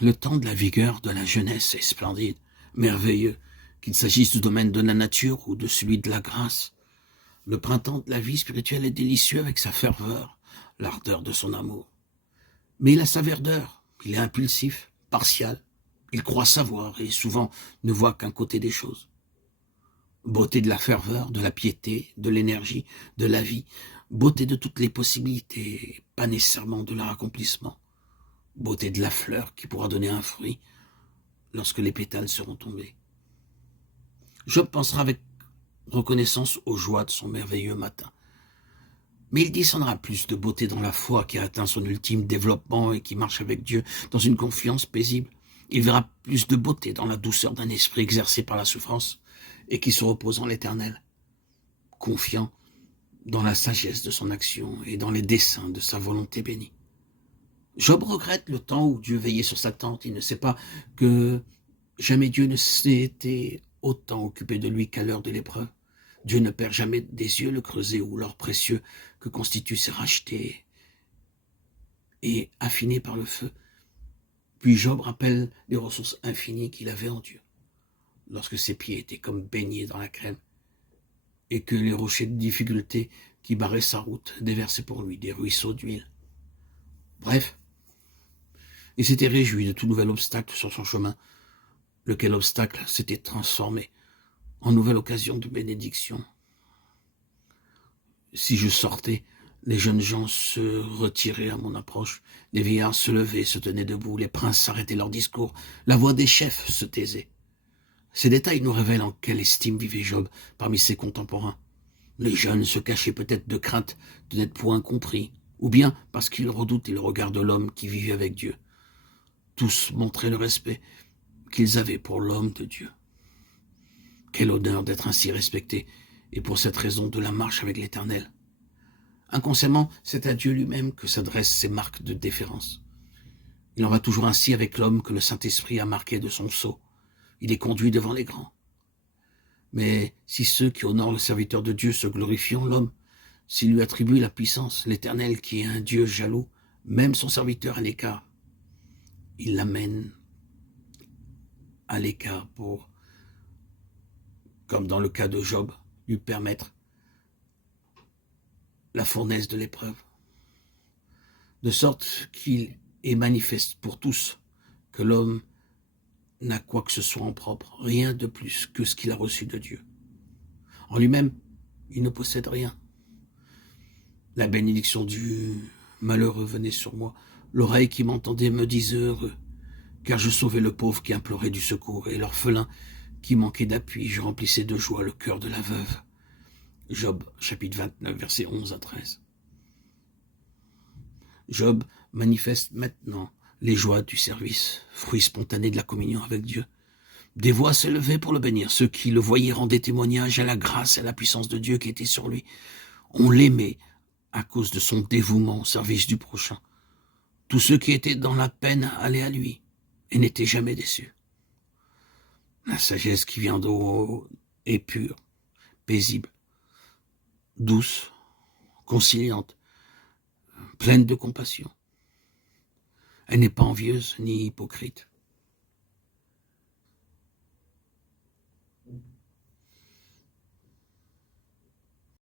Le temps de la vigueur de la jeunesse est splendide, merveilleux, qu'il s'agisse du domaine de la nature ou de celui de la grâce. Le printemps de la vie spirituelle est délicieux avec sa ferveur, l'ardeur de son amour. Mais il a sa verdeur, il est impulsif, partial, il croit savoir et souvent ne voit qu'un côté des choses. Beauté de la ferveur, de la piété, de l'énergie, de la vie, beauté de toutes les possibilités, pas nécessairement de leur accomplissement. Beauté de la fleur qui pourra donner un fruit lorsque les pétales seront tombés. Job pensera avec reconnaissance aux joies de son merveilleux matin. Mais il descendra plus de beauté dans la foi qui a atteint son ultime développement et qui marche avec Dieu dans une confiance paisible. Il verra plus de beauté dans la douceur d'un esprit exercé par la souffrance et qui se repose en l'Éternel, confiant dans la sagesse de son action et dans les desseins de sa volonté bénie. Job regrette le temps où Dieu veillait sur sa tente. Il ne sait pas que jamais Dieu ne s'était autant occupé de lui qu'à l'heure de l'épreuve. Dieu ne perd jamais des yeux le creuset ou l'or précieux que constituent ses rachetés et affinés par le feu. Puis Job rappelle les ressources infinies qu'il avait en Dieu, lorsque ses pieds étaient comme baignés dans la crème, et que les rochers de difficulté qui barraient sa route déversaient pour lui des ruisseaux d'huile. Bref, il s'était réjoui de tout nouvel obstacle sur son chemin, lequel obstacle s'était transformé en nouvelle occasion de bénédiction. Si je sortais, les jeunes gens se retiraient à mon approche, les vieillards se levaient, se tenaient debout, les princes s'arrêtaient leur discours, la voix des chefs se taisait. Ces détails nous révèlent en quelle estime vivait Job parmi ses contemporains. Les jeunes se cachaient peut-être de crainte de n'être point compris, ou bien parce qu'ils redoutaient le regard de l'homme qui vivait avec Dieu. Tous montraient le respect qu'ils avaient pour l'homme de Dieu. Quel honneur d'être ainsi respecté, et pour cette raison de la marche avec l'Éternel. Inconsciemment, c'est à Dieu lui-même que s'adressent ces marques de déférence. Il en va toujours ainsi avec l'homme que le Saint-Esprit a marqué de son sceau. Il est conduit devant les grands. Mais si ceux qui honorent le serviteur de Dieu se glorifient en l'homme, s'il lui attribue la puissance, l'Éternel qui est un Dieu jaloux, même son serviteur à l'écart, il l'amène à l'écart pour, comme dans le cas de Job, lui permettre la fournaise de l'épreuve, de sorte qu'il est manifeste pour tous que l'homme n'a quoi que ce soit en propre, rien de plus que ce qu'il a reçu de Dieu. En lui-même, il ne possède rien. La bénédiction du malheureux venait sur moi. L'oreille qui m'entendait me disait heureux, car je sauvais le pauvre qui implorait du secours et l'orphelin qui manquait d'appui. Je remplissais de joie le cœur de la veuve. Job, chapitre 29, versets 11 à 13. Job manifeste maintenant les joies du service, fruit spontané de la communion avec Dieu. Des voix s'élevaient pour le bénir. Ceux qui le voyaient rendaient témoignage à la grâce et à la puissance de Dieu qui était sur lui. On l'aimait à cause de son dévouement au service du prochain. Tous ceux qui étaient dans la peine allaient à lui et n'étaient jamais déçus. La sagesse qui vient d'en haut est pure, paisible, douce, conciliante, pleine de compassion. Elle n'est pas envieuse ni hypocrite.